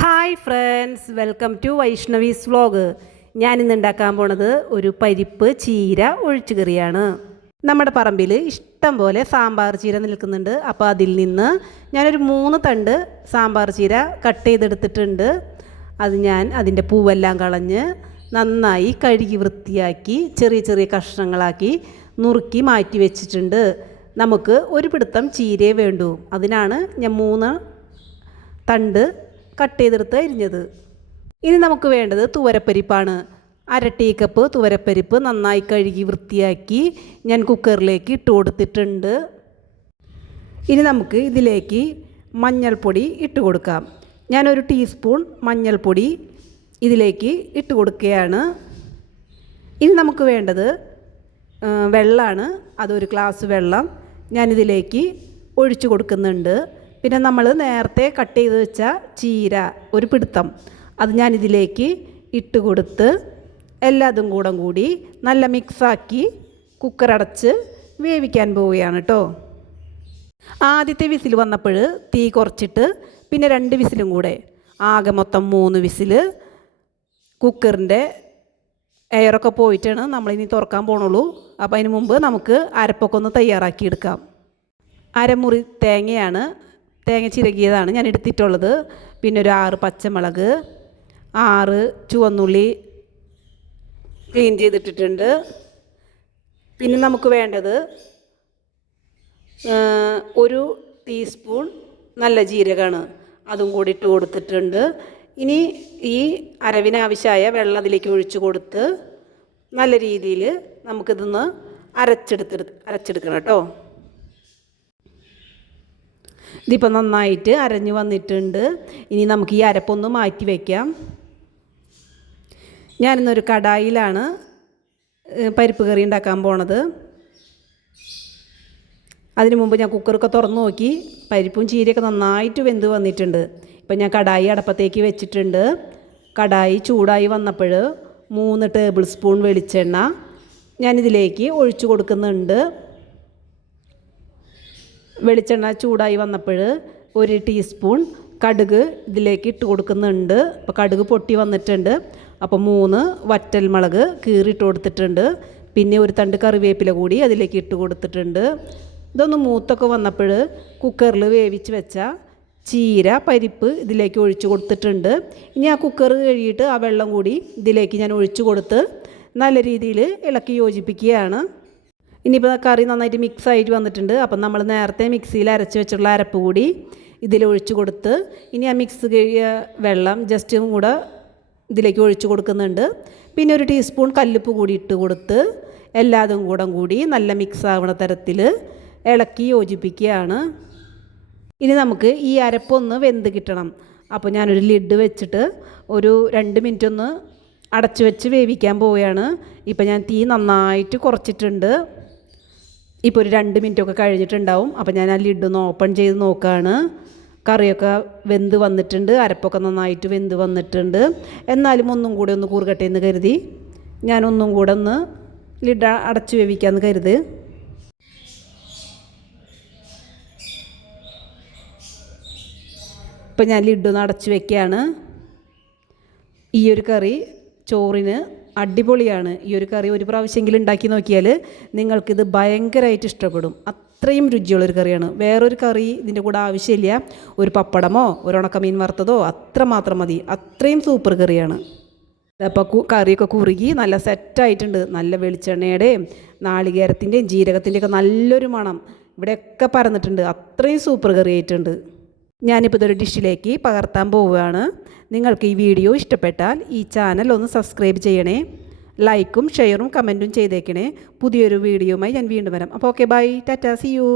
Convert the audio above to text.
Hi friends welcome to Vaishnavi's vlog ഞാൻ ഇന്ന് ഉണ്ടാക്കാൻ പോണത് ഒരു പരിപ്പ് ചീര ഒഴിച്ചു കറിയാണ്. നമ്മുടെ പറമ്പിൽ ഇഷ്ടം പോലെ സാമ്പാർ ചീര നിൽക്കുന്നുണ്ട്. അപ്പോൾ അതിൽ നിന്ന് ഞാനൊരു മൂന്ന് തണ്ട് സാമ്പാർ ചീര കട്ട് ചെയ്തെടുത്തിട്ടുണ്ട്. അത് ഞാൻ അതിന്റെ പൂവെല്ലാം കളഞ്ഞ് നന്നായി കഴുകി വൃത്തിയാക്കി ചെറിയ ചെറിയ കഷ്ണങ്ങളാക്കി നുറുക്കി മാറ്റി വെച്ചിട്ടുണ്ട്. നമുക്ക് ഒരു പിടുത്തം ചീരയെ വേണ്ടു. അതിനാണ് ഞാൻ മൂന്ന് തണ്ട് കട്ട് ചെയ്തെടുത്ത് അരിഞ്ഞത്. ഇനി നമുക്ക് വേണ്ടത് തുവരപ്പരിപ്പാണ്. അര ടീ കപ്പ് തുവരപ്പരിപ്പ് നന്നായി കഴുകി വൃത്തിയാക്കി ഞാൻ കുക്കറിലേക്ക് ഇട്ട് കൊടുത്തിട്ടുണ്ട്. ഇനി നമുക്ക് ഇതിലേക്ക് മഞ്ഞൾപ്പൊടി ഇട്ട് കൊടുക്കാം. ഞാനൊരു ടീസ്പൂൺ മഞ്ഞൾപ്പൊടി ഇതിലേക്ക് ഇട്ട് കൊടുക്കുകയാണ്. ഇനി നമുക്ക് വേണ്ടത് വെള്ളമാണ് അതൊരു ഗ്ലാസ് വെള്ളം ഞാനിതിലേക്ക് ഒഴിച്ചു കൊടുക്കുന്നുണ്ട്. പിന്നെ നമ്മൾ നേരത്തെ കട്ട് ചെയ്ത് വെച്ച ചീര ഒരു പിടുത്തം. അത് ഞാനിതിലേക്ക് ഇട്ട് കൊടുത്ത് എല്ലാതും കൂടെ കൂടി നല്ല മിക്സാക്കി കുക്കറടച്ച് വേവിക്കാൻ പോവുകയാണ് കേട്ടോ ആദ്യത്തെ വിസിൽ വന്നപ്പോൾ തീ കുറച്ചിട്ട് പിന്നെ രണ്ട് വിസിലും കൂടെ. ആകെ മൊത്തം മൂന്ന് വിസിൽ കുക്കറിന്റെ എയറൊക്കെ പോയിട്ടാണ് നമ്മളിനി തുറക്കാൻ പോണുള്ളൂ. അപ്പോൾ അതിന് മുമ്പ് നമുക്ക് അരപ്പൊക്കെ ഒന്ന് തയ്യാറാക്കിയെടുക്കാം അരമുറി തേങ്ങയാണ് തേങ്ങ ചിരകിയതാണ് ഞാൻ എടുത്തിട്ടുള്ളത്. പിന്നെ ഒരു ആറ് പച്ചമുളക് ആറ് ചുവന്നുള്ളി ക്ലീൻ ചെയ്തിട്ടിട്ടുണ്ട്. പിന്നെ നമുക്ക് വേണ്ടത് ഒരു ടീസ്പൂൺ നല്ല ജീരകമാണ്. അതും കൂടി ഇട്ട് കൊടുത്തിട്ടുണ്ട്. ഇനി ഈ അരവിനാവശ്യമായ വെള്ളം അതിലേക്ക് ഒഴിച്ചു കൊടുത്ത് നല്ല രീതിയിൽ നമുക്കിതൊന്ന് അരച്ചെടുത്തെടു അരച്ചെടുക്കണം കേട്ടോ. ഇതിപ്പോൾ നന്നായിട്ട് അരഞ്ഞു വന്നിട്ടുണ്ട്. ഇനി നമുക്ക് ഈ അരപ്പൊന്ന് മാറ്റി വയ്ക്കാം ഞാനിന്നൊരു കടായിലാണ് പരിപ്പ് കറി ഉണ്ടാക്കാൻ പോണത്. അതിനു മുമ്പ് ഞാൻ കുക്കറൊക്കെ തുറന്നു നോക്കി. പരിപ്പും ചീരയൊക്കെ നന്നായിട്ട് വെന്ത് വന്നിട്ടുണ്ട്. ഇപ്പം ഞാൻ കടായി അടപ്പത്തേക്ക് വെച്ചിട്ടുണ്ട്. കടായി ചൂടായി വന്നപ്പോൾ മൂന്ന് ടേബിൾ സ്പൂൺ വെളിച്ചെണ്ണ ഞാനിതിലേക്ക് ഒഴിച്ചു കൊടുക്കുന്നുണ്ട്. വെളിച്ചെണ്ണ ചൂടായി വന്നപ്പോൾ ഒരു ടീസ്പൂൺ കടുക് ഇതിലേക്ക് ഇട്ട് കൊടുക്കുന്നുണ്ട്. അപ്പോൾ കടുക് പൊട്ടി വന്നിട്ടുണ്ട്. അപ്പോൾ മൂന്ന് വറ്റൽമുളക് കീറിയിട്ട് കൊടുത്തിട്ടുണ്ട്. പിന്നെ ഒരു തണ്ട് കറിവേപ്പില കൂടി അതിലേക്ക് ഇട്ട് കൊടുത്തിട്ടുണ്ട്. ഇതൊന്ന് മൂത്തൊക്കെ വന്നപ്പോൾ കുക്കറിൽ വേവിച്ച് വെച്ച ചീര പരിപ്പ് ഇതിലേക്ക് ഒഴിച്ചു കൊടുത്തിട്ടുണ്ട്. ഇനി ആ കുക്കർ കഴുകിയിട്ട് ആ വെള്ളം കൂടി ഇതിലേക്ക് ഞാൻ ഒഴിച്ചു കൊടുത്ത് നല്ല രീതിയിൽ ഇളക്കി യോജിപ്പിക്കുകയാണ്. ഇനിയിപ്പോൾ കറി നന്നായിട്ട് മിക്സ് ആയിട്ട് വന്നിട്ടുണ്ട്. അപ്പം നമ്മൾ നേരത്തെ മിക്സിയിൽ അരച്ച് വെച്ചിട്ടുള്ള അരപ്പ് കൂടി ഇതിൽ ഒഴിച്ച് കൊടുത്ത് ഇനി ആ മിക്സ് കഴിയ വെള്ളം ജസ്റ്റും കൂടെ ഇതിലേക്ക് ഒഴിച്ചു കൊടുക്കുന്നുണ്ട്. പിന്നെ ഒരു ടീസ്പൂൺ കല്ലുപ്പ് കൂടി ഇട്ട് കൊടുത്ത് എല്ലാതും കൂടെ കൂടി നല്ല മിക്സ് ആവണ തരത്തിൽ ഇളക്കി യോജിപ്പിക്കുകയാണ്. ഇനി നമുക്ക് ഈ അരപ്പൊന്ന് വെന്ത് കിട്ടണം. അപ്പോൾ ഞാനൊരു ലിഡ് വെച്ചിട്ട് ഒരു രണ്ട് മിനിറ്റ് ഒന്ന് അടച്ചു വെച്ച് വേവിക്കാൻ പോവുകയാണ്. ഇപ്പം ഞാൻ തീ നന്നായിട്ട് കുറച്ചിട്ടുണ്ട്. ഇപ്പോൾ ഒരു രണ്ട് മിനിറ്റൊക്കെ കഴിഞ്ഞിട്ടുണ്ടാവും. അപ്പോൾ ഞാൻ ആ ലിഡ് ഒന്ന് ഓപ്പൺ ചെയ്ത് നോക്കുകയാണ് കറിയൊക്കെ വെന്ത് വന്നിട്ടുണ്ട്. അരപ്പൊക്കെ നന്നായിട്ട് വെന്ത് വന്നിട്ടുണ്ട്. എന്നാലും ഒന്നും കൂടെ ഒന്ന് കൂറുകട്ടെ എന്ന് കരുതി ഞാനൊന്നും കൂടെ ഒന്ന് ലിഡ് അടച്ചു വേവിക്കാമെന്ന് കരുത്. ഇപ്പം ഞാൻ ലിഡൊന്ന് അടച്ചു വെക്കുകയാണ് ഈ ഒരു കറി ചോറിന് അടിപൊളിയാണ് ഈ ഒരു കറി ഒരു പ്രാവശ്യമെങ്കിലും ഉണ്ടാക്കി നോക്കിയാൽ നിങ്ങൾക്കിത് ഭയങ്കരമായിട്ട് ഇഷ്ടപ്പെടും. അത്രയും രുചിയുള്ളൊരു കറിയാണ്. വേറൊരു കറി ഇതിന്റെ കൂടെ ആവശ്യമില്ല. ഒരു പപ്പടമോ ഒരു ഉണക്കമീൻ വറുത്തതോ അത്ര മാത്രം മതി. അത്രയും സൂപ്പർ കറിയാണ്. അപ്പോൾ കറിയൊക്കെ കുറുകി നല്ല സെറ്റായിട്ടുണ്ട്. നല്ല വെളിച്ചെണ്ണയുടെയും നാളികേരത്തിന്റെയും ജീരകത്തിന്റെയൊക്കെ നല്ലൊരു മണം. ഇവിടെയൊക്കെ പരന്നിട്ടുണ്ട്. അത്രയും സൂപ്പർ കറി ആയിട്ടുണ്ട്. ഞാനിപ്പോൾ ഇതൊരു ഡിഷിലേക്ക് പകർത്താൻ പോവുകയാണ്. നിങ്ങൾക്ക് ഈ വീഡിയോ ഇഷ്ടപ്പെട്ടാൽ ഈ ചാനൽ ഒന്ന് സബ്സ്ക്രൈബ് ചെയ്യണേ ലൈക്കും ഷെയറും കമന്റും ചെയ്തേക്കണേ. പുതിയൊരു വീഡിയോയുമായി ഞാൻ വീണ്ടും വരാം. അപ്പോൾ okay bye tata see you.